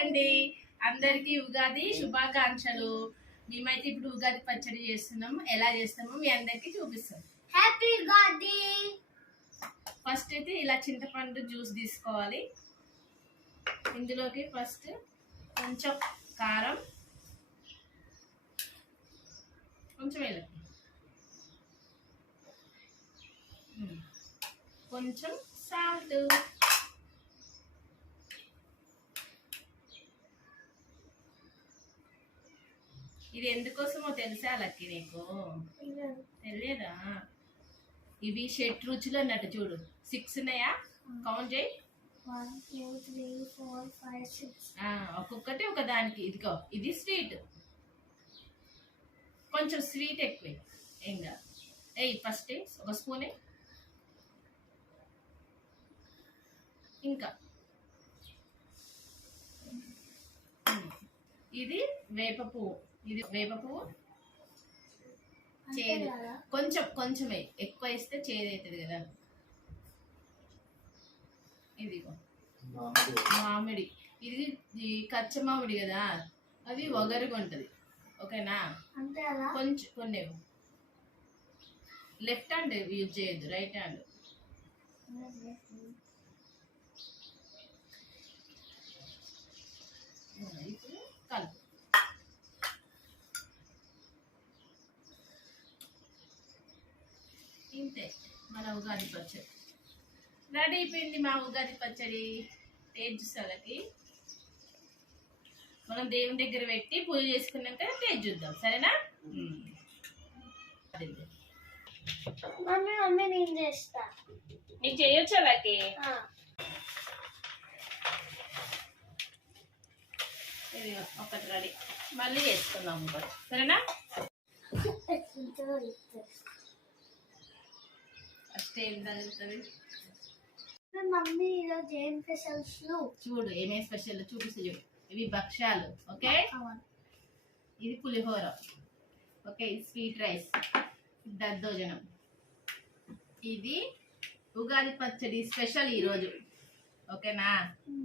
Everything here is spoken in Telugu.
అండి. అందరికీ ఉగాది శుభాకాంక్షలు. మేమైతే ఇప్పుడు ఉగాది పచ్చడి చేస్తున్నాం. ఎలా చేస్తామో మీ అందరికీ చూపిస్తాం. హ్యాపీ గాది ఫస్ట్ అయితే ఇలా చింతపండు జ్యూస్ తీసుకోవాలి. ఇందులోకి ఫస్ట్ కొంచెం కారం కొంచెం వేలకి కొంచెం సాల్ట్ ఇది ఎందుకోసమో తెలుసా లక్కి నీకు? తెలియదా? ఇవి షెట్ రుచులు అన్నట్టు చూడు. సిక్స్ ఉన్నాయా? కౌంట్ చేయి. ఒక్కొక్కటి ఒక దానికి. ఇదిగో ఇది స్వీట్ కొంచెం స్వీట్ ఎక్కువ. ఏం కాదు. ఏయ్ ఫస్ట్ ఒక స్పూన్. ఇంకా. ఇది వేప పువ్వు. ఇది వేప పువ్వు. చేదు? కొంచెం కొంచెం వేయి. ఎక్కువ వేస్తే చేదు అవుతుంది కదా. ఇదిగో. మామిడి. ఇది కచ్చ మామిడి కదా. అది ఒగరుగా ఉంటుంది. ఓకేనా? కొంచెం కొన్ని లెఫ్ట్ హ్యాండ్ యూజ్ చేయొద్దు. రైట్ హ్యాండ్ ఇప్పుడు కలుపు ఇంతే మన ఉగాది పచ్చడి. రెడీ అయిపోయింది మా ఉగాది పచ్చడి. టేస్ట్ చూసాలకి మనం దేవుని దగ్గర పెట్టి పూజ చేసుకున్నాక టేస్ట్ చూద్దాం సరేనా. మమ్మీ మమ్మీ నేను చేస్తా. నీకు చేయొచ్చా ఆ. ఇది ఒకటి రెడీ. మళ్ళీ చేసుకుందాం సరేనా? ఫస్ట్ ఏం తగులుతుంది మమ్మీ ఈరోజు ఏం స్పెషల్స్? చూడు ఏమేమి స్పెషల్ చూపిస్తే చూడు. ఇవి భక్ష్యాలు ఓకే? ఇది పులిహోర ఓకే? ఇది స్వీట్ రైస్ దద్దోజనం. ఇది ఉగాది పచ్చడి స్పెషల్ ఈరోజు. ఓకేనా?